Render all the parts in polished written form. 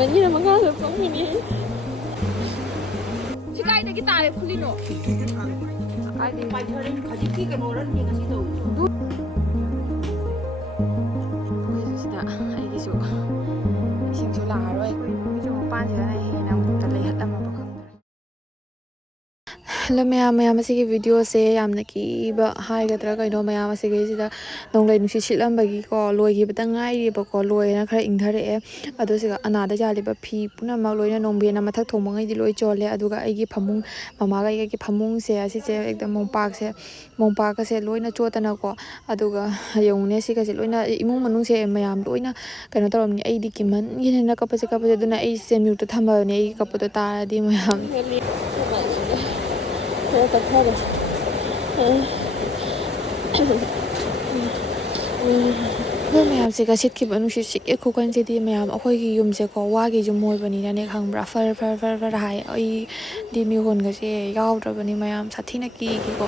Mani na mga sa pangmini. Si kaya na gitara kulino. Ay di pa rin kasi kika mo rin ni kasi daw. Sida ay gisu. Sing su la rồi. Gisu pan sida na hena mu ta lai hat ama ba khang. Hello maya masigi video se yamna ki ba hai gadra kaino maya masigi sida nonglai nusi silam bagi ko loi gi batang ngai ri ba ko loi na khara ingthare e adu siga anada jali ba phi puna ma loi na nongbe na mathak thong mangai di loi chole aduga ai gi phamung mama ga gi phamung se asi se ekdam mongpak ka se loi na chotana ko aduga yong ne si ka se loi na imung manung se mayam loi na kaino tarom ni ai di kiman gi na kapase duna ai se mute thamba ne ai kapoto ta di mayam ma'am से सिटखिब सिक खुकन से ma'am अखोई यूम से को वागी यूम होइबनी ने खंगब्रा फर फर फर फर हाय आई दि मिगोन गसे यावद्रबनी ma'am साथीना की को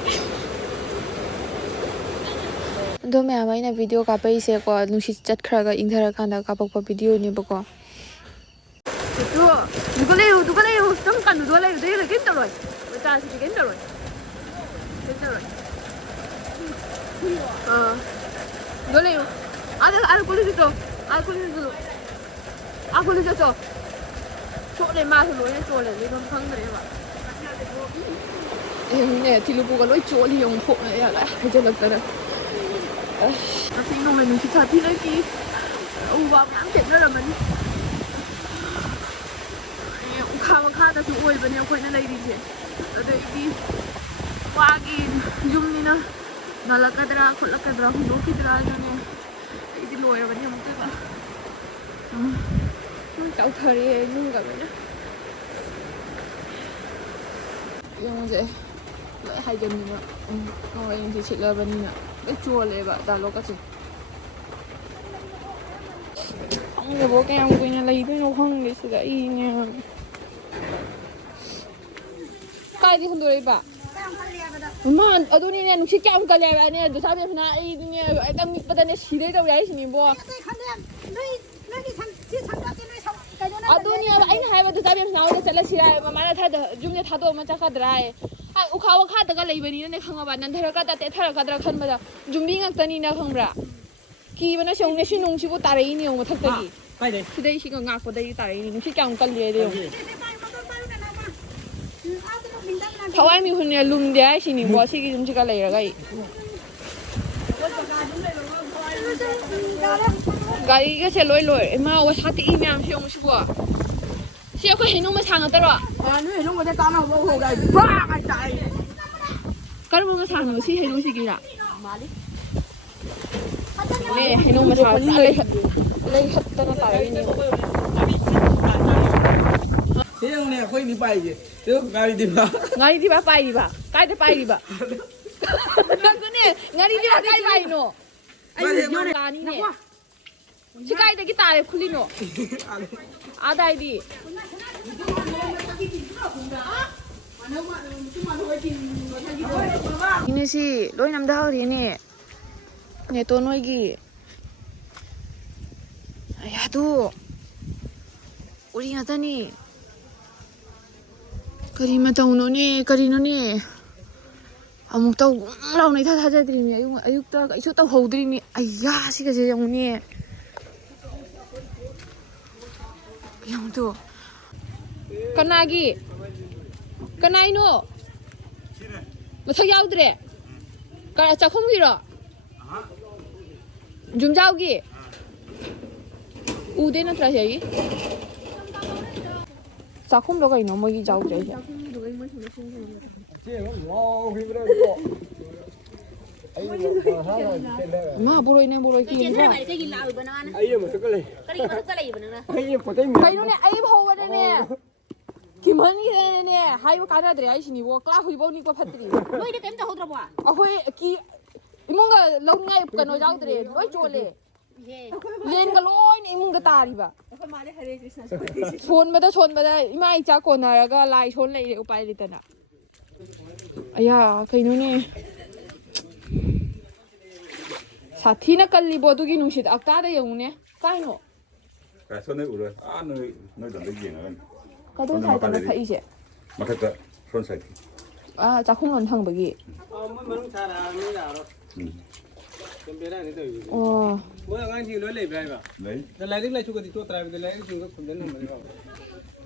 दो ma'am आइना वीडियो कापै से को नुसी चटखरगा इंधर कांदा कापक वीडियो ने बको दुगले तम कान दुगले दे के तरोय ता से के तरोय दुगले Ada kulit itu, aku kulit itu, coklat masuk loh ya coklat, ini kan khang deh pak. Ini tilu bukan loh coklat yang pok ya lah, aja lah kan. Tapi nong ini kita hati lagi, uang angkat dah man. Ukah tapi uai banyak aku ini lagi je, ada ini pagi jum ni na, nalak kadra, khulak kadra, hudo kadra ni. Lôi ra bên trong cái bà cậu thời đi luôn gặp vậy dùng gì lại hai chân nữa ngồi thì chị là bên nè cái chua này bà ta lo cái gì không được bố keo quên là lấy cái nó không để sự gãy nha cái gì không được đấy bà mà ở đây nè nó chỉ kéo cái này nè tôi sao biết này nè anh đang bắt đầu nè xí đấy đâu đấy xí bố ở đây nè anh hai bắt đầu sao biết nào để chạy lại xí này mà mana thay dùng để thay đồ mà chắc khá dry ai ukhawa khá tất cả lấy bên này không mà nên thay cái thay cái khăn mà dùng đi ngang tani nè không ra khi mà nó xong nè xí nung xí bố tarai nè ông thắc gì cái đấy xí còn ngạc vào đây tarai nè xí kéo cái này đấy thầu ai mình hôm nay lùm đấy xin mình bỏ xí chúng chỉ có lấy ra cái xe lôi mà ở sát thì em xem một chút xe có hình nó mà sang ở đó nó hình nó mà cái cano bao hồ cái ba cái chạy cái nó mà sang nó xí hình nó xí kia nè hình nó mà sang lấy hết tất cả cái này thế ông này khơi đi bay gì thế ngay đi ba bay đi ba cái đấy bay đi ba cái này ngay đi ba cái bay nó anh nhớ này nè chỉ cái đấy cái tài khuli nó à đây đi ini sih loi nam dah hari ni ni to noi gi ayah tu uri ngata ni kari mata uno ni kari no ni amuk tau lau này tha ra đi ni ayuk ta cái chỗ tao hầu đi ni ayah sih cái gì yang ni yang tu kanagi kanai no mà sao giao thế? Cái cháu không gì rồi? Dùng giao gì? U đây nó ra gì? Cháu không được cái nó mới giao thế. Mà bồi kia nữa. Cái nó này ai hầu vào đây nè. Kim hân cái nè, hai bữa cái nào để ai xin đi, class hồi bao nhiêu qua phát đi. Lôi đi cái nào hốt ra bữa. Hồi ki, imong cái lâu ngày cái nào giao để, lôi chua lệ. Lên cái lôi này imong cái ta đi ba. Chôn mà đó, imai cha con nào cái lại chôn lại để upai đi tên à. Aya, cái nó nè. Sathikhre kalli bodu ki nungshid akta da yung nè, cái nó. 손에 우려 너너 던데기는 그래도 살때는 이제 마켓다 손 사이트 아 자콩론 탕버기 mình xả ra mới ra rồi. Cái bé này cái gì? 와 Mỗi ngày chỉ nói lấy về cả. 네 lấy đi lấy chú cái gì chú trai lấy chú cái không đến mình đâu.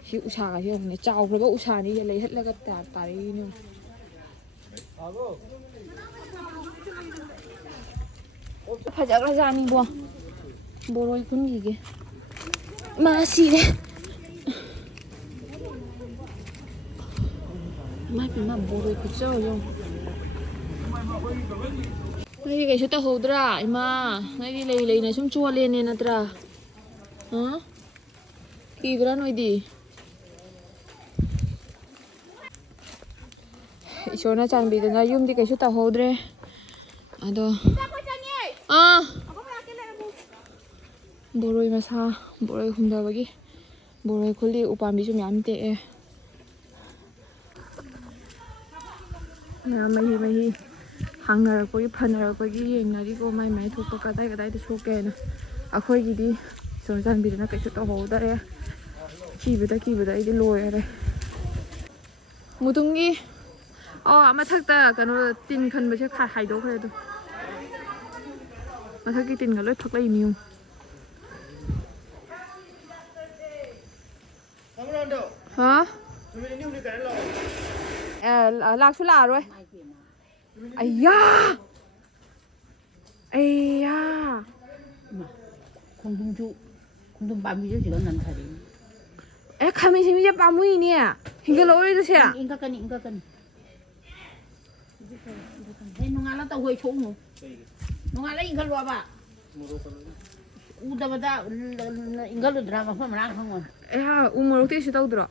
히 우사가 형네 짜오그가 우사니 lấy hết là cái 다리는 아고. 파자라자니 뭐 뭐로 입은 이게 맛이래 맛이나 뭐로 입었죠 형 너희 계속 또 호들아 이마 너희 레이레이네 좀 좋아하려네 나더라 어? 이거라 너희디 이쇼나 장비드나 юм디 계속 또 호드래 아도 아 보로이 마사 보로이 훈다바기 보로이 콜리 우파미 좀 얌때 나 마히 항나라고기 파나라고기 옛날이고 마이 톡고 가다이가다이도 속게나 아코이기디 손산비드나 계속 또 호다래 기브다 이디 로야래 무둥기 아마 탁다 그노 틴 칸바체 카 하이도 그래도 마사기 틴가 로이 팍 레이 미용 hả lạc xuống là rồi ấy da không 좀 밤이 지금 난 살이. 에 가면 재미지 빠무이네 이게 로이도 새 인가까니. 해 농아라 또 왜 총노. 농아라 인갈 와봐. 우다바다 인갈로 드라마 보면 안 하고. 야 우물 어떻게 시다고 들어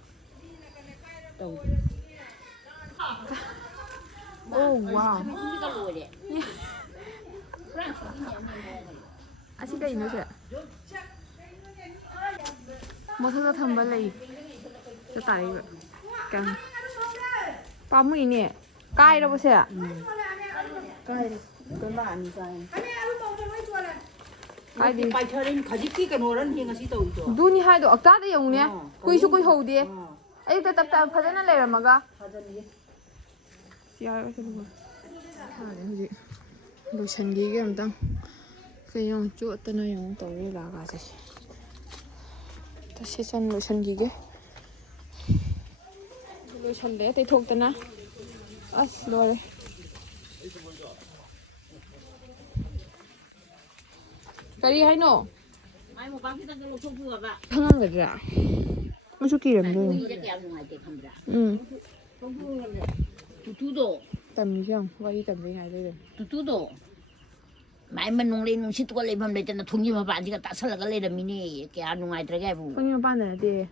또. 오 와우 인갈로 오래. 아시가 있는 새 뭐서서 탐발레이 저 다리 깡 빠무이네 까이라 보세요 cái bạn cái cái gì bài chơi đến khởi cái cái nồi đó hiện là sĩ tàu rồi 눈이 하이도 억다데 영네 꾸이수 꾸이 호우디 아이 답답 파자나 레라마가 야 이거 뭐 아니 이제 로션기게 엄당 그냥 쭈었다나 영 떠리 나가지 다시 전 로션기게 로션래 대 톡다나 아스 로래 까리 하이노 ai một bác cái tao nó không vừa vậy 편한 거더라. 무슨 기름도. 이제 깨는 거 같아 감자 응. không vừa tutudo 땀이죠. 와이 땀이 아니래. tutudo mãi mình nung lên nung xịt qua lên bầm để cho nó thùng như mà bạn chỉ cần tạt sẵn là cái lên là mini cái ăn nung ai tới cái vụ 손님 빠는데.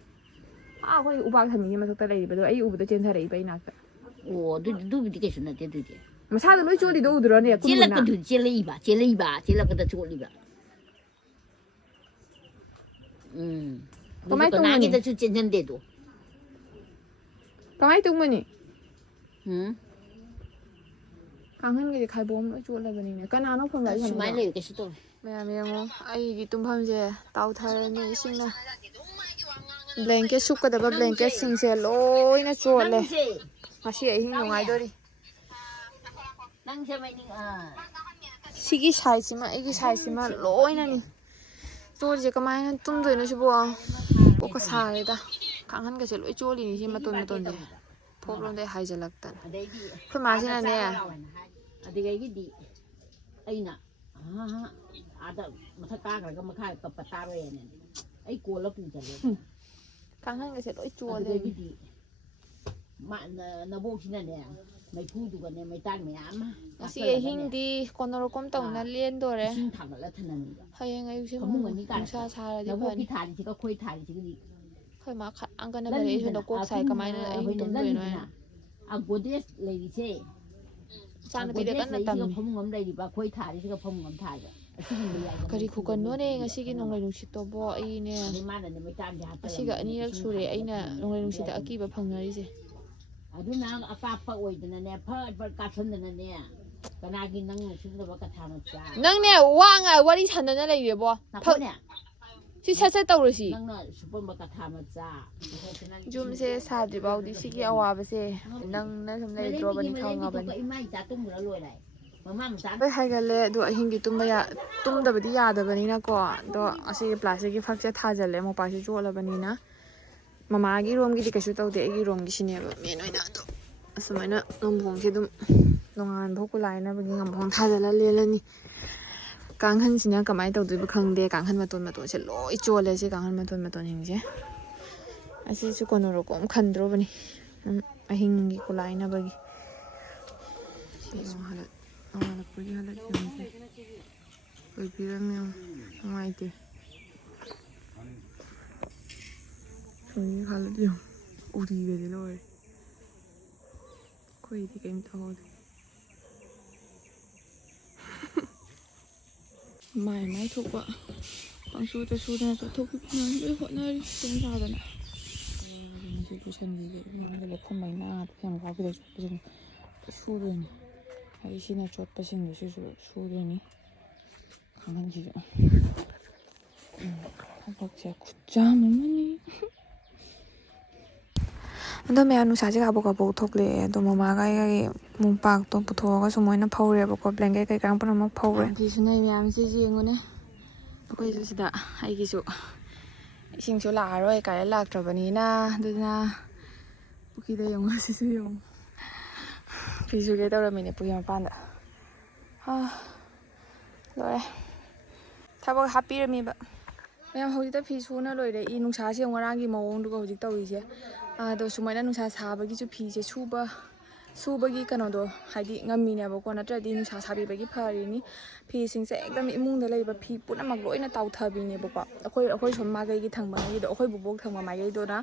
아, 거기 우박 삼이만 속달래 입어도 아이 우부도 젠사래 입어 이나까. ồ tôi bị cái chuyện này thế tôi 뭐 사도 로이 쪼리 너 우드러네. chỉ là cái thứ chỉ là cái chỗ đi bà Có mấy tung cái mình. ta chưa chân để đủ 가만히 뚱무니. ừ 강한 게 갈보험 로이 쪼라 버니네. 까나 너 폼 라이 số máy lấy cái số tôi mẹ mẹ ai đi tum pham je tao thar ni sing na blanket suk ka da blanket sing se loi na chol le masi ai hing ngai do ri đang xem mày đi à sigi size ma igi size ma loi na ni chol je kamai na tum do na sibo po ka sai da 강한 게 제일 쪼리 니 힘마 돈 돈데 포블론데 하이젤락단 ở đây đi 그 맛이나 내 ở đây cái đi ấy nè ada masa ta cái mà khai tập ta rồi này ấy cua nó cũng chả 강한 게 제일 ở 쪼리 đây cái đi mà nó bốc xin này nè mày thu tụi này mày tan mày ám masi ai hing di kono kom tong na lien do re xin thẳng là thân này 하영 아유 제 không muốn cái 사 사라 nó 디 bốc 반 cái thải thì có khuấy thải thì cái gì khơi mà ăn cái này để cho nó cốt xài cái máy nó ấy tốn người nói à bố đét lấy đi xe sang nó bị được cái tầm không ngấm đây thì bà khuấy thải thì không ngấm thải cái gì cũng cần nữa nè ngay khi nông nông sĩ to bo ấy nè khi cái này là sure ấy nè nông nông sĩ đã kỹ và phăng này gì à đứa nào à cà phê ôi thế này phơi cà phê thế này cái nào cái năng lượng sinh ra cái thằng nó năng nè quang à quang đi chăn nó này được bo phơi nè ꯁꯤ ꯁꯠ ꯁꯠ ꯇꯧꯔꯁꯤ ꯅꯪꯅ ꯁꯨꯄꯝꯕ ꯀꯊꯥ ꯃꯆꯥ ꯌꯨꯝꯁꯦ ꯁꯥꯗ꯭ꯔꯤ ꯐꯥꯎꯗꯤ ꯁꯤꯒꯤ ꯑꯋꯥꯕꯁꯦ ꯅꯪꯅ ꯁꯨꯝ ꯂꯩꯇ꯭ꯔꯣꯕꯅꯤ ꯈꯪꯉꯕꯅꯤ ꯏꯃꯥ ꯏꯆꯥ ꯇꯨꯝꯈ꯭ꯔ ꯂꯣꯏꯔꯦ ꯃꯃꯥ ꯃꯆꯥ ꯂꯣꯏ ꯍꯥꯏꯒꯠꯂꯦ ꯑꯗꯣ ꯑꯍꯤꯡꯒꯤ ꯇꯨꯝꯗꯕꯗꯤ ꯌꯥꯗꯕꯅꯤꯅꯀꯣ ꯑꯗꯣ ꯑꯁꯤꯒꯤ ꯄ꯭ꯂꯥꯁꯇꯤꯛꯀꯤ ꯐꯛꯁꯦ ꯊꯥꯖꯤꯜꯂꯦ ꯃꯣꯄꯥꯛꯁꯦ ꯆꯣꯠꯂꯕꯅꯤꯅ ꯃꯃꯥꯒꯤ ꯔꯣꯝꯒꯤꯗꯤ ꯀꯩꯁꯨ ꯇꯧꯗꯦ ꯑꯩꯒꯤ ꯔꯣꯝꯒꯤꯁꯤꯅꯦꯕ ꯃꯦꯟ ꯑꯣꯏꯅ ꯑꯗꯣ ꯑꯁꯨꯃꯥꯏꯅ ꯉꯝꯕꯣꯡꯁꯦ ꯑꯗꯨꯝ ꯅꯣꯡꯉꯥꯟꯕ ꯀꯨꯂꯥꯏꯅꯕꯒꯤ ꯉꯝꯕꯣꯡ ꯊꯥꯖꯤꯜꯂ ꯂꯦꯜꯂꯅꯤ ꯀꯥꯡꯈꯟꯁꯤꯅ ꯀꯃꯥꯏꯅ ꯇꯧꯗꯣꯏꯕ ꯈꯪꯗꯦ ꯀꯥꯡꯈꯟ ꯃꯇꯣꯟꯁꯦ ꯂꯣꯏ ꯆꯣꯜꯂꯦ ꯁꯤ ꯀꯥꯡꯈꯟ ꯃꯇꯣꯟꯁꯤꯡꯁꯦ ꯑꯁꯤꯁꯨ ꯀꯣꯟꯅꯔꯣꯀꯣ ꯈꯟꯗ꯭ꯔꯣꯕꯅꯤ ꯑꯍꯤꯡꯒꯤ ꯀꯨꯂꯥꯏꯅꯕꯒꯤ ꯍꯜꯂꯛꯄꯒꯤ ꯍꯜꯂꯛ ꯌꯨꯝꯁꯦ ꯑꯣꯏꯕꯤꯔꯝꯃꯦ ꯅꯨꯡꯉꯥꯏꯇꯦ ꯁꯣꯝꯒꯤ ꯍꯜꯂꯛ ꯌꯨꯝ ꯎꯔꯤꯒꯗꯤ ꯂꯣꯏꯔꯦ ꯑꯩꯈꯣꯏꯗꯤ ꯀꯩꯝ ꯇꯧꯍꯧꯗꯦ ꯃꯥꯏ ꯊꯣꯛꯄ ꯄꯪꯁꯨꯗ ꯁꯨꯗꯅ ꯆꯠꯊꯣꯛꯄꯤ ꯂꯣꯏ ꯍꯣꯠꯅꯔꯤ ꯇꯨꯝ ꯆꯥꯗꯅ ꯁꯤ ꯄꯨꯁꯟꯈꯤꯒꯦ ꯃꯥꯡꯗ ꯂꯧꯈꯣꯝ ꯃꯩꯅ ꯐꯦꯟ ꯀꯥꯎꯕꯗ ꯆꯣꯠꯄꯁꯤꯡ ꯁꯨꯗꯣꯏꯅꯤ ꯑꯩ ꯁꯤꯅ ꯆꯣꯠꯄꯁꯤꯡꯗꯨꯁꯨ ꯁꯨꯗꯣꯏꯅꯤ ꯀꯥꯡꯈꯟꯁꯤꯁꯨ ꯊꯕꯛꯁꯦ ꯈꯨꯠꯆꯥꯝ ꯑꯃꯅꯤ ꯑꯗꯣ ꯃꯌꯥꯝ ꯅꯨꯡꯁꯥꯁꯦ ꯀꯥꯕꯣꯛ ꯀꯥꯕꯣꯛ ꯊꯣꯛꯂꯛꯑꯦ ꯑꯗꯣ ꯃꯃꯥꯒ ꯑꯩꯒꯤ ꯃꯣꯝꯄꯥꯛꯇꯣ ꯄꯨꯊꯣꯛꯑꯒ ꯁꯨꯃꯥꯏꯅ ꯐꯧꯔꯦꯕꯀꯣ ꯕ꯭ꯂꯦꯡꯀꯦꯠ ꯀꯩꯀꯥ ꯄꯨꯝꯅꯃꯛ ꯐꯧꯔꯦ ꯐꯤꯁꯨ ꯅꯩ ꯃꯌꯥꯝꯁꯤ ꯌꯦꯡꯉꯨꯅꯦ ꯑꯩꯈꯣꯏꯁꯨ ꯁꯤꯗ ꯑꯩꯒꯤꯁꯨ ꯏꯁꯤꯡꯁꯨ ꯂꯥꯛꯑꯔꯣꯏ ꯀꯥꯏꯔ ꯂꯥꯛꯇ꯭ꯔꯕꯅꯤꯅ ꯑꯗꯨꯅ ꯄꯨꯈ꯭ꯔꯤꯗ ꯌꯦꯡꯉꯨ ꯁꯤꯁꯨ ꯌꯦꯡꯉꯨ ꯐꯤ ꯁꯨꯒꯦ ꯇꯧꯔꯝꯃꯤꯅꯦ ꯄꯨꯈ꯭ꯔꯤ ꯃꯄꯥꯟꯗ ꯂꯣꯏꯔꯦ ꯊꯕꯛ ꯍꯥꯞꯄꯤꯔꯝꯃꯤꯕ ꯃꯌꯥꯝ ꯍꯧꯖꯤꯛꯇ ꯐꯤ ꯁꯨꯅ ꯂꯣꯏꯔꯛꯏ ꯅꯨꯡꯁꯥꯁꯦ ꯉꯔꯥꯡꯒꯤ ꯃꯑꯣꯡꯗꯨꯒ ꯍꯧꯖꯤꯛ ꯇꯧꯔꯤꯁꯦ ꯑꯗꯣ ꯁꯨꯃꯥꯏꯅ ꯅꯨꯡꯁꯥ ꯁꯥꯕꯒꯤꯁꯨ ꯐꯤꯁꯦ ꯁꯨꯕꯒꯤ ꯀꯩꯅꯣꯗꯣ ꯍꯥꯏꯗꯤ ꯉꯝꯃꯤꯅꯦꯕꯀꯣ ꯅꯠꯇ꯭ꯔꯗꯤ ꯅꯨꯡꯁꯥ ꯁꯥꯕꯤꯕꯒꯤ ꯐꯔꯤꯅꯤ ꯐꯤꯁꯤꯡꯁꯦ ꯑꯦꯛꯗꯝ ꯏꯃꯨꯡꯗ ꯂꯩꯕ ꯐꯤ ꯄꯨꯝꯅꯃꯛ ꯂꯣꯏꯅ ꯇꯥꯎꯊꯕꯤꯅꯦꯕꯀꯣ ꯑꯩꯈꯣꯏ ꯁꯣꯝ ꯃꯥꯏꯀꯩꯒꯤ ꯊꯪꯕ ꯃꯥꯏꯀꯩꯗꯣ ꯑꯩꯈꯣꯏ ꯕꯨꯕꯣꯛ ꯊꯪꯕ ꯃꯥꯏꯀꯩꯗꯨꯅ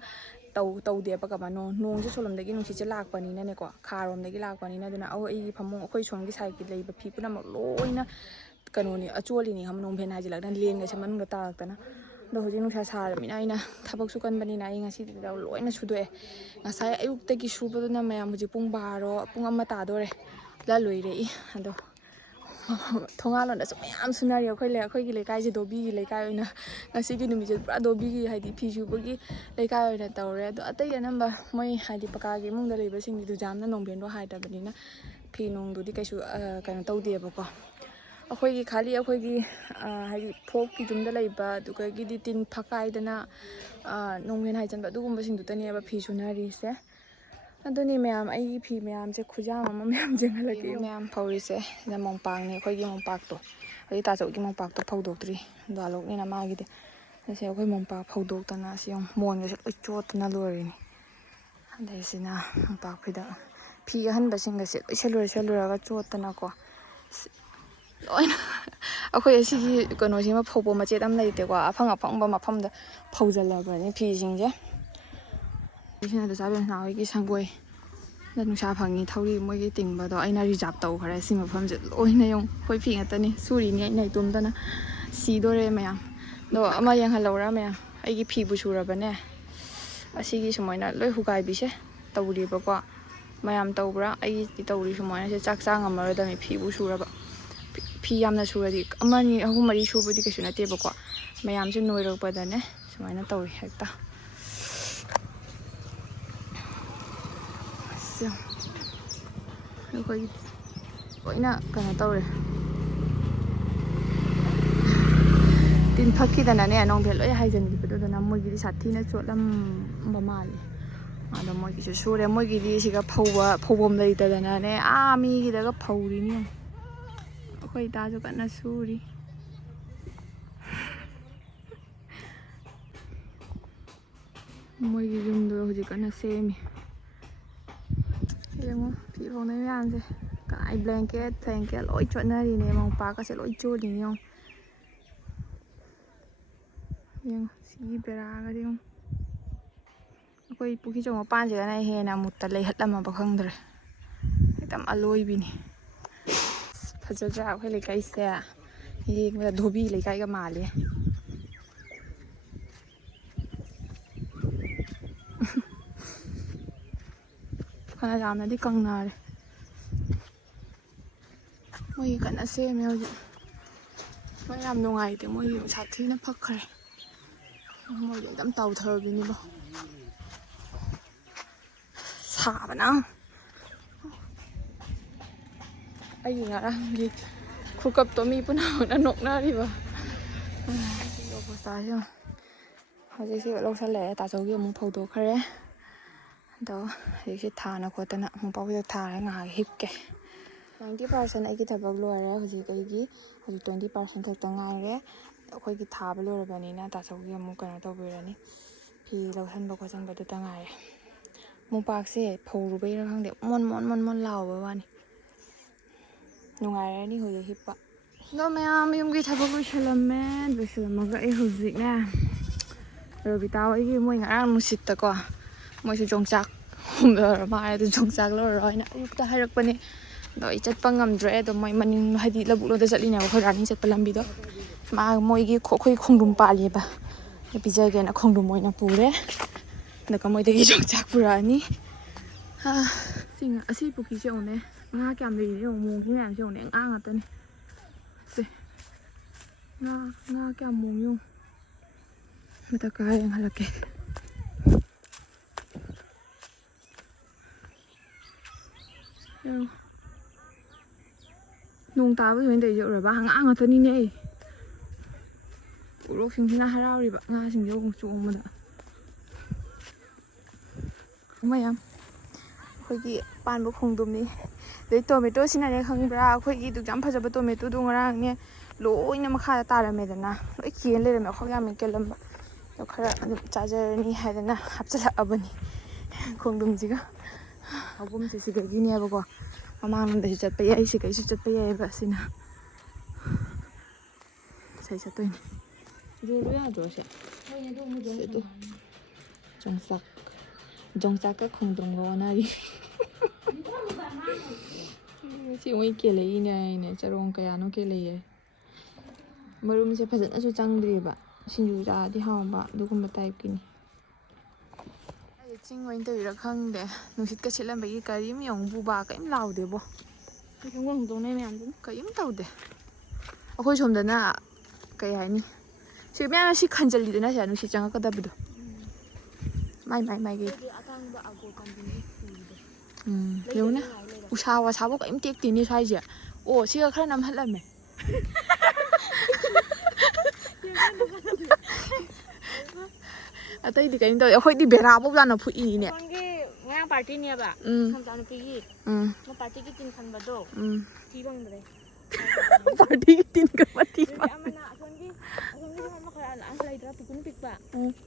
ꯇꯧꯗꯦꯕ ꯀꯃꯥꯏꯅ ꯅꯣꯡꯁꯦ ꯁꯣꯂꯣꯝꯗꯒꯤ ꯅꯨꯡꯁꯤꯠꯁꯦ ꯂꯥꯛꯄꯅꯤꯅꯅꯦꯀꯣ ꯈꯥꯔꯣꯝꯗꯒꯤ ꯂꯥꯛꯄꯅꯤꯅ ꯑꯗꯨꯅ ꯑꯩꯒꯤ ꯐꯃꯨꯡ ꯑꯩꯈꯣꯏ ꯁꯣꯝꯒꯤ ꯁꯥꯏꯠꯀꯤ ꯂꯩꯕ ꯐꯤ ꯄꯨꯝꯅꯃꯛ ꯂꯣꯏꯅ ꯀꯩꯅꯣꯅꯤ ꯑꯆꯣꯜꯂꯤꯅꯤ ꯅꯣꯡꯐꯦꯟ ꯍꯥꯏꯖꯤꯜꯂꯛꯇꯅ ꯂꯦꯟꯒꯁꯦ ꯃꯅꯨꯡꯗ ꯇꯥꯔꯛꯇꯅ ꯑꯗꯣ ꯍꯧꯖꯤꯛ ꯅꯨꯡꯁꯥ ꯁꯥꯔꯕꯅꯤꯅ ꯑꯩꯅ ꯊꯕꯛꯁꯨ ꯀꯟꯕꯅꯤ나 ꯑꯩ ꯉꯁꯤꯗꯨꯗ ꯂꯣꯏꯅ ꯁꯨꯗꯣꯛꯑꯦ ꯉꯁꯥꯏ ꯑꯌꯨꯛꯇꯒꯤ ꯁꯨꯕꯗꯨꯅ ꯃꯌꯥꯝ ꯍꯧꯖꯤꯛ ꯄꯨꯡ 1 ꯇꯥꯗꯣꯔꯦ ꯂꯣꯏꯔꯛꯏ ꯑꯗꯣ ꯊꯣꯡꯒꯥꯜꯂꯣꯟꯗꯁꯨ ꯃꯌꯥꯝ ꯁꯨꯅꯔꯤ ꯑꯩꯈꯣꯏꯒꯤ ꯂꯩꯀꯥꯏꯁꯦ ꯗꯣꯕꯤꯒꯤ ꯂꯩꯀꯥꯏ ꯑꯣꯏꯅ ꯉꯁꯤꯒꯤ ꯅꯨꯃꯤꯠꯁꯦ ꯄꯨꯔꯥ ꯗꯣꯕꯤꯒꯤ ꯍꯥꯏꯗꯤ ꯐꯤ ꯁꯨꯕꯒꯤ ꯂꯩꯀꯥꯏ ꯑꯣꯏꯅ ꯇꯧꯔꯦ ꯑꯗꯣ ꯑꯇꯩ ꯑꯅꯝꯕ ꯃꯣꯏ ꯍꯥꯏꯗꯤ ꯄꯀꯥꯒꯤ ꯏꯃꯨꯡꯗ ꯂꯩꯕꯁꯤꯡꯗꯤ ꯌꯥꯝꯅ ꯅꯣꯡꯐꯦꯟꯗꯣ ꯍꯥꯏꯗꯕꯅꯤꯅ ꯐꯤ ꯅꯣꯡꯗꯨꯗꯤ ꯀꯩꯁꯨ ꯀꯩꯅꯣ ꯇꯧꯗꯦꯕꯀꯣ ꯑꯩꯈꯣꯏꯒꯤ ꯈꯥꯂꯤ ꯑꯩꯈꯣꯏꯒꯤ ꯍꯥꯏꯗꯤ ꯐꯣꯛꯀꯤ ꯌꯨꯝꯗ ꯂꯩꯕ ꯑꯗꯨꯒꯒꯤꯗꯤ ꯇꯤꯟ ꯐꯛꯀꯥꯏꯗꯅ ꯅꯣꯡꯐꯦꯟ ꯍꯥꯏꯖꯟꯕ ꯑꯗꯨꯒꯨꯝꯕꯁꯤꯡꯗꯨꯇꯅꯦꯕ ꯐꯤ ꯁꯨꯅꯔꯤꯁꯦ ꯑꯗꯨꯅꯤ ꯃꯌꯥꯝ ꯑꯩꯒꯤ ꯐꯤ ꯃꯌꯥꯝꯁꯦ ꯈꯨꯖꯥꯝ ꯑꯃ ꯃꯌꯥꯝ ꯌꯦꯡꯍꯜꯂꯛꯀꯦ ꯃꯌꯥꯝ ꯐꯧꯔꯤꯁꯦ ꯁꯤꯅ ꯃꯣꯝꯄꯥꯛꯅꯤ ꯑꯩꯈꯣꯏꯒꯤ ꯃꯣꯝꯄꯥꯛꯇꯣ ꯍꯧꯖꯤꯛ ꯇꯥꯆꯧꯒꯤ ꯃꯣꯝꯄꯥꯛꯇꯣ ꯐꯧꯗꯣꯛꯇ꯭ꯔꯤ ꯑꯗꯣ ꯑꯂꯣꯛꯅꯤꯅ ꯃꯥꯒꯤꯗꯤ ꯑꯁꯤ ꯑꯩꯈꯣꯏ ꯃꯣꯝꯄꯥꯛ ꯐꯧꯗꯣꯛꯇꯅ ꯑꯁꯤ ꯃꯣꯟꯒꯁꯦ ꯂꯣꯏ ꯆꯣꯠꯇꯅ ꯂꯣꯏꯔꯤꯅꯤ ꯑꯗꯩꯁꯤꯅ ꯃꯣꯝꯄꯥꯛ ꯐꯤꯗꯛ ꯐꯤ ꯑꯍꯟꯕꯁꯤꯡꯒꯁꯦ ꯂꯣꯏ ꯁꯦꯜꯂꯨꯔꯒ ꯆꯣꯠꯇꯅꯀꯣ ꯂꯣꯏꯅ ꯑꯩꯈꯣꯏ ꯑꯁꯤꯒꯤ ꯀꯩꯅꯣꯁꯤꯃ ꯐꯧꯕ ꯃꯆꯦꯠ ꯑꯃ ꯂꯩꯇꯦꯀꯣ ꯑꯐꯪꯕ ꯃꯐꯝꯗ ꯐꯧꯖꯜꯂꯕꯅꯤ ꯐꯤꯁꯤꯡꯁꯦ ꯁꯤꯅ ꯆꯥꯕꯦꯟꯁꯅꯥ ꯍꯣꯏꯒꯤ ꯁꯪꯒꯣꯏ ꯅꯨꯡꯁꯥ ꯐꯪꯉꯤ ꯊꯧꯔꯤ ꯃꯣꯏꯒꯤ ꯇꯤꯡꯕꯗꯣ ꯑꯩꯅ ꯔꯤꯖꯥꯞ ꯇꯧꯈ꯭ꯔꯦ ꯁꯤ ꯃꯐꯝꯁꯦ ꯂꯣꯏꯅ ꯌꯦꯡꯉꯨ ꯑꯩꯈꯣꯏ ꯐꯤ ꯉꯥꯛꯇꯅꯤ ꯁꯨꯔꯤꯅꯤ ꯑꯩꯅ ꯏꯇꯣꯝꯇꯅ ꯁꯤꯗꯣꯔꯦ ꯃꯌꯥꯝ ꯑꯗꯣ ꯑꯃ ꯌꯦꯡꯍꯜꯂꯧꯔꯥ ꯃꯌꯥꯝ ꯑꯩꯒꯤ ꯐꯤꯕꯨ ꯁꯨꯔꯕꯅꯦ ꯑꯁꯤꯒꯤ ꯁꯨꯃꯥꯏꯅ ꯂꯣꯏ ꯍꯨꯒꯥꯏꯕꯤꯁꯦ ꯇꯧꯔꯤꯕꯀꯣ ꯃꯌꯥꯝ ꯇꯧꯕ꯭ꯔꯥ ꯑꯩꯒꯤꯗꯤ ꯇꯧꯔꯤ ꯁꯨꯃꯥꯏꯅꯁꯦ ꯆꯥꯛ ꯆꯥ ꯉꯝꯃꯔꯣꯏꯗꯕꯅꯤ ꯐꯤꯕꯨ ꯁꯨꯔꯕ ꯐꯤ ꯌꯥꯝꯅ ꯁꯨꯔꯗꯤ 1 2 3 4 ꯁꯨꯕꯗꯤ ꯀꯩꯁꯨ ꯅꯠꯇꯦꯕꯀꯣ ꯃꯌꯥꯝꯁꯦ ꯅꯣꯏꯔꯛꯄꯗꯅꯦ ꯁꯨꯃꯥꯏꯅ ꯇꯧꯋꯤ ꯍꯦꯛꯇ ꯑꯩꯈꯣꯏ ꯂꯣꯏꯅ ꯀꯩꯅꯣ ꯇꯧꯔꯦ ꯇꯤꯟ ꯐꯛꯈꯤꯗꯅꯅꯦ ꯅꯣꯡꯐꯦꯜ ꯂꯣꯏ ꯍꯥꯏꯖꯤꯟꯈꯤꯕꯗꯨꯗꯅ ꯃꯣꯏꯒꯤꯗꯤ ꯁꯥꯊꯤꯅ ꯆꯣꯠꯂꯝꯕ ꯃꯥꯜꯂꯤ ꯑꯗꯣ ꯃꯣꯏꯒꯤꯁꯨ ꯁꯨꯔꯦ ꯃꯣꯏꯒꯤꯗꯤ ꯁꯤꯒ ꯐꯧꯐꯝ ꯂꯩꯇꯗꯅꯅꯦ ꯃꯤꯒꯤꯗꯒ ꯐꯧꯔꯤꯅꯤ ꯑꯩꯈꯣꯏ ꯏꯇꯥꯁꯨ ꯀꯟꯅ ꯁꯨꯔꯤ ꯃꯣꯏꯒꯤ ꯌꯨꯝꯗꯣ ꯍꯧꯖꯤꯛ ꯀꯟꯅ ꯁꯦꯝꯃꯤ ꯌꯦꯡꯉꯣ ꯐꯤ ꯐꯧꯅꯩ ꯃꯌꯥꯝꯁꯦ ꯀꯥꯏ ꯕ꯭ꯂꯦꯡꯀꯦꯠ ꯂꯣꯏ ꯆꯣꯠꯅꯔꯤꯅꯦ ꯃꯣꯝꯄꯥꯛꯀꯁꯦ ꯂꯣꯏ ꯆꯣꯠꯂꯤꯅꯤ ꯌꯦꯡꯉꯣ ꯁꯤꯒꯤ ꯕꯦꯔꯥꯒꯗꯤ ꯌꯦꯡꯉꯣ ꯑꯩꯈꯣꯏ ꯄꯨꯈ꯭ꯔꯤ ꯃꯄꯥꯟꯁꯤꯗꯅ ꯍꯦꯟꯅ ꯑꯃꯨꯛꯇ ꯂꯩꯍꯠꯂꯝꯃꯕ ꯈꯪꯗ꯭ꯔꯦ ꯍꯦꯛꯇ ꯑꯂꯣꯏꯕꯤꯅꯤ ꯐꯖꯗ꯭ꯔꯥ ꯑꯩꯈꯣꯏ ꯂꯩꯀꯥꯏꯁꯦ ꯌꯦꯡꯕꯗ ꯙꯣꯕꯤ ꯂꯩꯀꯥꯏꯒ ꯃꯥꯜꯂꯦ ꯐꯅ ꯌꯥꯝꯅꯗꯤ ꯀꯪꯅꯔꯦ ꯃꯣꯏꯒꯤ ꯀꯟꯅ ꯁꯦꯝꯃꯦ ꯍꯧꯖꯤꯛ ꯃꯣꯏ ꯌꯥꯝ ꯅꯨꯡꯉꯥꯏꯇꯦ ꯃꯣꯏꯒꯤ ꯁꯥꯊꯤꯅ ꯐꯛꯈ꯭ꯔꯦ ꯃꯣꯏꯗꯤ ꯑꯗꯨꯝ ꯇꯥꯎꯊꯕꯤꯅꯦꯕ ꯁꯥꯕꯅ ꯑꯩꯒꯤ ꯉꯔꯥꯡꯒꯤ ꯈꯨꯀꯞꯇꯣ ꯃꯤ ꯄꯨꯝꯅꯃꯛꯅ ꯅꯣꯛꯅꯔꯤꯕ ꯑꯣꯕꯁꯇꯥꯁꯤ ꯍꯧꯖꯤꯛꯁꯤ ꯂꯧꯁꯜꯂꯛꯑꯦ ꯇꯥꯆꯧꯒꯤ ꯑꯃꯨꯛ ꯐꯧꯗꯣꯛꯈ꯭ꯔꯦ ꯑꯗꯣ ꯍꯧꯖꯤꯛꯁꯤ ꯊꯥꯅ ꯈꯣꯠꯇꯅ ꯑꯃꯨꯛ ꯄꯥꯎꯁꯤꯗ ꯊꯥꯔꯒ ꯉꯥꯏꯍꯥꯛ ꯍꯤꯞꯀꯦ 90% ꯑꯩꯒꯤ ꯊꯕꯛ ꯂꯣꯏꯔꯦ ꯍꯧꯖꯤꯛ 20% ꯈꯛꯇ ꯉꯥꯏꯔꯦ ꯑꯩꯈꯣꯏꯒꯤ ꯊꯥꯕ ꯂꯣꯏꯔꯕꯅꯤꯅ ꯇꯥꯆꯧꯒꯤ ꯑꯃꯨꯛ ꯀꯩꯅꯣ ꯇꯧꯕꯤꯔꯅꯤ ꯐꯤ ꯂꯧꯁꯟꯕ ꯈꯣꯠꯆꯟꯕꯗꯨꯇ ꯉꯥꯏꯔꯦ ꯃꯣꯝꯄꯥꯛꯁꯦ ꯐꯧꯔꯨꯕꯩꯔꯥ ꯈꯪꯗꯦ ꯃꯣꯟ ꯂꯥꯎꯕ ꯋꯥꯅꯤ ꯅꯨꯡꯉꯥꯏꯔꯅꯤ ꯍꯧꯖꯤꯛ ꯍꯤꯞꯄ ꯑꯗꯣ ꯃꯌꯥꯝ ꯌꯨꯝꯒꯤ ꯊꯕꯛ ꯂꯣꯏꯁꯜꯂꯝꯃꯒ ꯑꯩ ꯍꯧꯖꯤꯛꯅꯦ ꯔꯣꯕꯤꯇꯥ ꯍꯣꯏꯒꯤ ꯃꯣꯏ ꯉꯔꯥꯡ ꯅꯨꯡꯁꯤꯠꯇꯀꯣ ꯃꯣꯏꯁꯨ ꯌꯣꯡꯆꯥꯛ ꯂꯧꯔ ꯃꯥꯜꯂꯦ ꯑꯗꯨ ꯌꯣꯡꯆꯥꯛ ꯂꯧꯔꯣ ꯍꯥꯏꯅ ꯑꯌꯨꯛꯇ ꯍꯥꯏꯔꯛꯄꯅꯦ ꯑꯗꯣ ꯑꯩ ꯆꯠꯄ ꯉꯝꯗ꯭ꯔꯦ ꯑꯗꯣ ꯃꯣꯏ ꯃꯅꯤꯡ ꯍꯥꯏꯗꯤ ꯂꯧꯕꯨꯛꯂꯣꯝꯗ ꯆꯠꯂꯤꯅꯦꯕ ꯑꯩꯈꯣই ꯔꯥꯅꯤ ꯆꯠꯄ ꯂꯝꯕꯤꯗꯣ ꯃꯣꯏꯒꯤ ꯑꯩꯈꯣꯏ ꯈꯣꯡꯗ꯭ꯔꯨꯝ ꯄꯥꯜꯂꯦꯕ ꯄꯤꯖꯒꯦꯅ ꯈꯣꯡꯗ꯭ꯔꯨꯝ ꯑꯣꯏꯅ ꯄꯨꯔꯦ ꯑꯗꯨꯒ ꯃꯣꯏꯗꯒꯤ ꯌꯣꯡꯆꯥꯛ ꯄꯨꯔꯛꯑꯅꯤ ꯑꯁꯤ ꯄꯨꯈ꯭ꯔꯤꯁꯦ ꯌꯦꯡꯉꯨꯅꯦ ꯉꯥ ꯀꯌꯥꯝ ꯂꯩꯔꯤꯅꯦ ꯌꯦꯡꯉꯨ ꯃꯣꯡꯒꯤ ꯃꯌꯥꯝꯁꯦ ꯌꯦꯡꯉꯨꯅꯦ ꯉꯥ ꯉꯥꯛꯇꯅꯤ ꯁꯦ ꯉꯥ ꯀꯌꯥꯝ ꯃꯣꯡ ꯌꯦꯡꯉꯨ ꯃꯊꯛ ꯀꯥ ꯌꯦꯡꯍꯜꯂꯛꯀꯦ ꯅꯣꯡ ꯇꯥꯕ ꯁꯨꯃꯥꯏꯅ ꯇꯧꯔꯤꯁꯦ ꯎꯔꯕ ꯉꯥ ꯉꯥꯛꯇꯅꯤꯅꯦ ꯑꯩ ꯎꯔꯣꯛꯁꯤꯡꯁꯤꯅ ꯍꯔꯥꯎꯔꯤꯕ ꯉꯥꯁꯤꯡꯁꯦ ꯑꯃꯨꯛ ꯆꯣꯡꯕꯗ ꯃꯌꯥꯝ ꯑꯩꯈꯣꯏꯒꯤ ꯄꯥꯟꯕ ꯈꯣꯡꯗ꯭ꯔꯨꯝꯅꯤ ꯑꯗꯩ ꯇꯣꯃꯦꯇꯣꯁꯤꯅꯅꯦ ꯈꯪꯕ꯭ꯔꯥ ꯑꯩꯈꯣꯏꯒꯤ ꯑꯗꯨꯛ ꯌꯥꯝ ꯐꯖꯕ ꯇꯣꯃꯦꯇꯣꯗꯣ ꯉꯔꯥꯡꯅꯦ ꯂꯣꯏꯅ ꯃꯈꯥꯗ ꯇꯥꯔꯝꯃꯦꯗꯅ ꯂꯣꯏ ꯀꯦꯟ ꯂꯩꯔꯝꯃꯦ ꯑꯩꯈꯣꯏ ꯌꯥꯝ ꯀꯦꯜꯂꯝꯕ ꯑꯗꯣ ꯈꯔ ꯑꯗꯨꯝ ꯆꯥꯖꯔꯅꯤ ꯍꯥꯏꯗꯅ ꯍꯥꯞꯆꯤꯜꯂꯛꯑꯕꯅꯤ ꯈꯣꯡꯗ꯭ꯔꯨꯝꯁꯤꯒ ꯍꯧꯕꯝꯁꯦ ꯁꯤꯗꯒꯤꯅꯦꯕꯀꯣ ꯃꯃꯥꯡꯂꯣꯝꯗꯁꯨ ꯆꯠꯄ ꯌꯥꯏ ꯁꯤꯒꯩꯁꯨ ꯆꯠꯄ ꯌꯥꯏꯑꯕ ꯑꯁꯤꯅ ꯏꯁꯩ ꯆꯠꯇꯣꯏꯅꯤ ꯌꯣꯜꯂꯨ ꯌꯥꯗ꯭ꯔꯣ ꯁꯦ ꯌꯣꯡꯆꯥꯛꯀ ꯈꯣꯡꯗ꯭ꯔꯨꯝꯒ ꯑꯣꯟꯅꯔꯤ ꯁꯤ ꯃꯣꯏ ꯀꯦꯜꯂꯛꯏꯅꯦ ꯍꯥꯏꯅꯦ ꯆꯔꯣꯡ ꯀꯌꯥꯅꯣ ꯀꯦꯜꯂꯛꯏꯌꯦ ꯃꯔꯨꯝꯁꯦ ꯐꯖꯅꯁꯨ ꯆꯪꯗ꯭ꯔꯤꯑꯕ ꯁꯤꯡꯖꯨ ꯆꯥꯔꯗꯤ ꯍꯥꯎꯕ ꯑꯗꯨꯒꯨꯝꯕ ꯇꯥꯏꯞꯀꯤꯅꯤ ꯆꯤꯡ ꯑꯣꯏꯅ ꯇꯧꯔꯤꯔꯥ ꯈꯪꯗꯦ ꯅꯨꯡꯁꯤꯠꯀ ꯁꯤꯠꯂꯝꯕꯒꯤ ꯀꯔꯤꯝ ꯌꯦꯡꯉꯨ ꯕꯨꯕꯥ ꯀꯔꯤꯝ ꯂꯥꯎꯗꯦꯕꯣ ꯀꯔꯤꯝ ꯇꯧꯗꯦ ꯑꯩꯈꯣꯏ ꯁꯣꯝꯗꯅ ꯀꯩ ꯍꯥꯏꯅꯤ ꯁꯤ ꯃꯌꯥꯝ ꯁꯤ ꯈꯟꯖꯜꯂꯤꯗꯅ ꯁꯤ ꯅꯨꯡꯁꯤꯠ ꯆꯪꯉꯛꯀꯗꯕꯗꯣ ꯃꯥꯏꯒꯤ ꯌꯦꯡꯉꯨꯅꯦ ꯎꯁꯥ ꯋꯥꯁꯥꯕꯨ ꯀꯔꯤꯝ ꯇꯦꯛꯇꯦꯅꯦ ꯁ꯭ꯋꯥꯏꯁꯦ ꯑꯣ ꯁꯤꯒ ꯈꯔ ꯅꯝꯍꯜꯂꯝꯃꯦ ꯑꯇꯩꯗꯤ ꯀꯔꯤꯝ ꯇꯧꯗꯦ ꯑꯩꯈꯣꯏꯗꯤ ꯕꯦꯔꯥꯐꯧ ꯌꯥꯝꯅ ꯐꯨꯏꯅꯦ ꯉꯔꯥꯡ ꯄꯥꯔꯇꯤꯅꯦꯕ ꯃꯆꯥꯅꯨꯄꯤꯒꯤ ꯄꯥꯔꯇꯤꯒꯤ ꯇꯤꯟ ꯈꯟꯕꯗꯣ ꯊꯤ ꯐꯪꯗ꯭ꯔꯦ ꯄꯥꯔꯇꯤꯒꯤ ꯇꯤꯟꯒ ꯃꯊꯤ ꯑꯃꯅ ꯑꯁꯣꯝꯒꯤ ꯂꯩꯇ꯭ꯔꯥ ꯄꯤꯛꯇꯨꯅ ꯄꯤꯛꯄ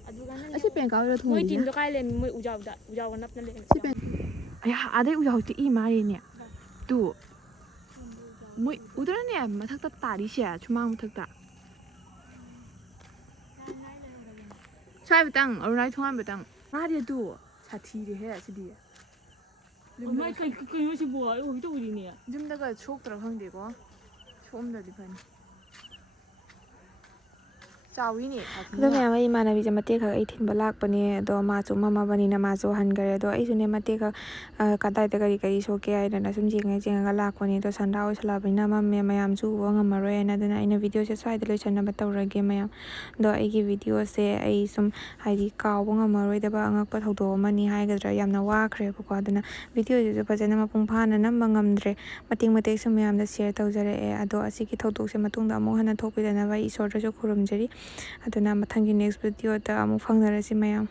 ꯑꯗꯨꯒ ꯑꯁꯤ ꯄꯦꯟꯀꯥꯎꯗ ꯃꯣꯏ ꯊꯣꯡꯉꯤꯁꯦ ꯇꯤꯟꯗꯣ ꯀꯥꯏ ꯂꯩꯔꯝꯃꯤ ꯃꯣꯏ ꯎꯖꯥꯎꯗ ꯅꯞꯅ ꯁꯤ ꯂꯩꯔꯝꯃꯤ ꯑꯗꯩ ꯎꯖꯥꯎ ꯇꯤꯛꯏ ꯃꯥꯜꯂꯤꯅꯦ ꯇꯨ ꯃꯣꯏ ꯎꯗ꯭ꯔꯅꯦ ꯃꯊꯛꯇ ꯇꯥꯔꯤꯁꯦ ꯁꯨꯃꯥꯡ ꯃꯊꯛꯇ ꯁ꯭ꯋꯥꯏꯕꯇꯪ ꯑꯔꯨꯅꯥꯏ ꯊꯣꯡꯉꯥꯟꯕꯇꯪ ꯃꯥꯗꯤ ꯑꯗꯨ ꯁꯥꯊꯤꯔꯦꯍꯦ ꯑꯁꯤꯗꯤ ꯀꯩꯅꯣ ꯁꯤꯕꯣ ꯑꯩ ꯍꯧꯖꯤꯛꯇ ꯎꯔꯤꯅꯦ ꯌꯨꯝꯗꯒ ꯁꯣꯛꯇ꯭ꯔꯥ ꯈꯪꯗꯦꯀꯣ ꯁꯣꯛꯑꯝꯗ꯭ꯔꯗꯤ ꯐꯅꯤ ꯆꯥꯎꯋꯤꯅꯦ ꯑꯗꯣ ꯃꯌꯥꯝ ꯑꯩ ꯏꯃꯥꯟꯅꯕꯤꯁꯦ ꯃꯇꯦꯛ ꯈꯛ ꯑꯩ ꯊꯤꯟꯕ ꯂꯥꯛꯄꯅꯦ ꯑꯗꯣ ꯃꯥꯁꯨ ꯃꯝꯃꯕꯅꯤꯅ ꯃꯥꯁꯨ ꯍꯟꯈꯔꯦ ꯑꯗꯣ ꯑꯩꯁꯨꯅꯦ ꯃꯇꯦꯛ ꯈꯛ ꯀꯗꯥꯏꯗ ꯀꯔꯤ ꯁꯣꯛꯀꯦ ꯍꯥꯏꯗꯅ ꯁꯨꯝ ꯌꯦꯡꯉꯒ ꯂꯥꯛꯄꯅꯦ ꯑꯗꯣ ꯁꯟꯗꯥ ꯑꯣꯏꯁꯜꯂꯛꯑꯕꯅꯤꯅ ꯃꯝꯃꯦ ꯃꯌꯥꯝꯁꯨ ꯎꯕ ꯉꯝꯃꯔꯣꯏꯅ ꯑꯗꯨꯅ ꯑꯩꯅ ꯚꯤꯗꯤꯑꯣꯁꯦ ꯁ꯭ꯋꯥꯏꯗ ꯂꯣꯏꯁꯟꯅꯕ ꯇꯧꯔꯒꯦ ꯃꯌꯥꯝ ꯑꯗꯣ ꯑꯩꯒꯤ ꯚꯤꯗꯤꯑꯣꯁꯦ ꯑꯩ ꯁꯨꯝ ꯍꯥꯏꯗꯤ ꯀꯥꯎꯕ ꯉꯝꯃꯔꯣꯏꯗꯕ ꯑꯉꯛꯄ ꯊꯧꯗꯣꯛ ꯑꯃꯅꯤ ꯍꯥꯏꯒꯗ꯭ꯔꯥ ꯌꯥꯝꯅ ꯋꯥꯈ꯭ꯔꯦꯕꯀꯣ ꯑꯗꯨꯅ ꯚꯤꯗꯤꯑꯣꯁꯤꯁꯨ ꯐꯖꯅ ꯃꯄꯨꯡ ꯐꯥꯅ ꯅꯝꯕ ꯉꯝꯗ꯭ꯔꯦ ꯃꯇꯦꯛ ꯁꯨꯝ ꯃꯌꯥꯝꯗ ꯁꯦꯌꯔ ꯇꯧꯖꯔꯛꯑꯦ ꯑꯗꯣ ꯑꯁꯤꯒꯤ ꯊꯧꯗꯣꯛꯁꯦ ꯃꯇꯨꯡꯗ ꯑꯃꯨꯛ ꯍꯟꯅ ꯊꯣꯛꯄꯤꯗꯅꯕ ꯑꯩ ꯏꯁꯣꯔꯗꯁꯨ ꯈꯨꯔꯨꯝꯖꯔꯤ ꯑꯗꯨꯅ ꯃꯊꯪꯒꯤ ꯅꯦꯛꯁ ꯚꯤꯗꯤꯑꯣꯗ ꯑꯃꯨꯛ ꯐꯪꯅꯔꯁꯤ ꯃꯌꯥꯝ